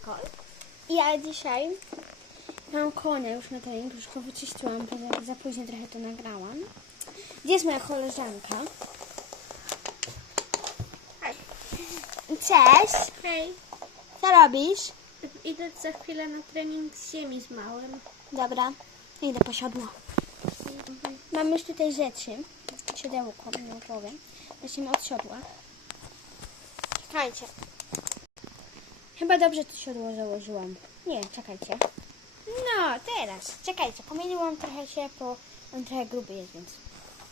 Siemanko. Ja dzisiaj mam konia już na trening, już go wyczyściłam, bo za- późno trochę to nagrałam. Gdzie jest moja koleżanka? Cześć! Hej, Co robisz? idę za chwilę na trening z ziemi z małym. Dobra, idę po siodło. Mam już tutaj rzeczy. Siodełko, nie powiem. Zacznijmy od siodła. Czekajcie. Chyba dobrze to siodło założyłam. Nie, czekajcie. No, teraz. Czekajcie, pomyliłam trochę się, bo on trochę gruby jest, więc...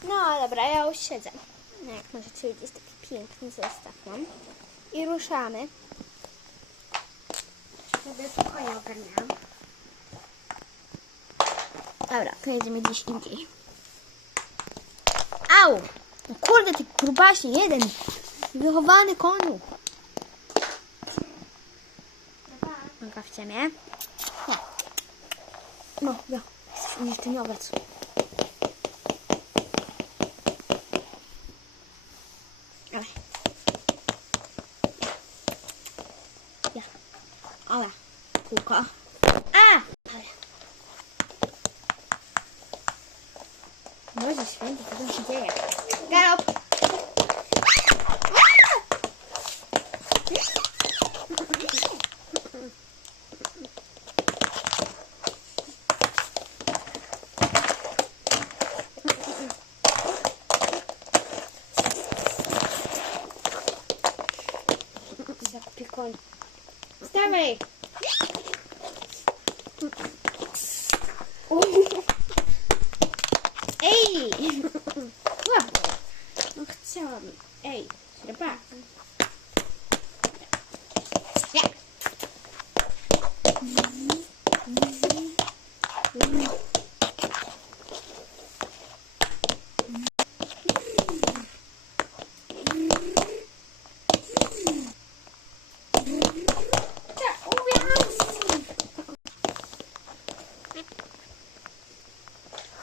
No, dobra, ja już siedzę. No, jak możecie widzieć, taki piękny zestaw mam. I ruszamy. Sobie pokoju ogarniałam. Dobra, to jedziemy gdzieś indziej. Au! No kurde, ty grubasie, jeden. Wychowany koniu. Noga w ciemię. Nie. No, ja. Jesteś unieszczeniowiec. Ale. Ja. Ale. Kółko. A! Ale. Boże święty, co tam się dzieje? Galop! gewoon. Sta mee. Hey. Nog. Hey,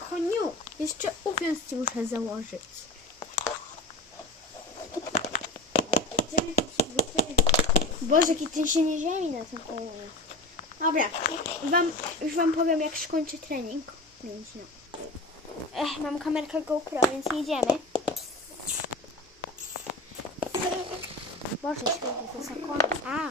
Koniu, jeszcze uwiąz ci muszę założyć. Boże, jakie trzęsienie ziemi na tym koniu. Dobra, wam, już wam powiem jak skończy trening. Więc no. Ech, mam kamerkę GoPro, więc jedziemy. Boże, świetnie, to są konie. A!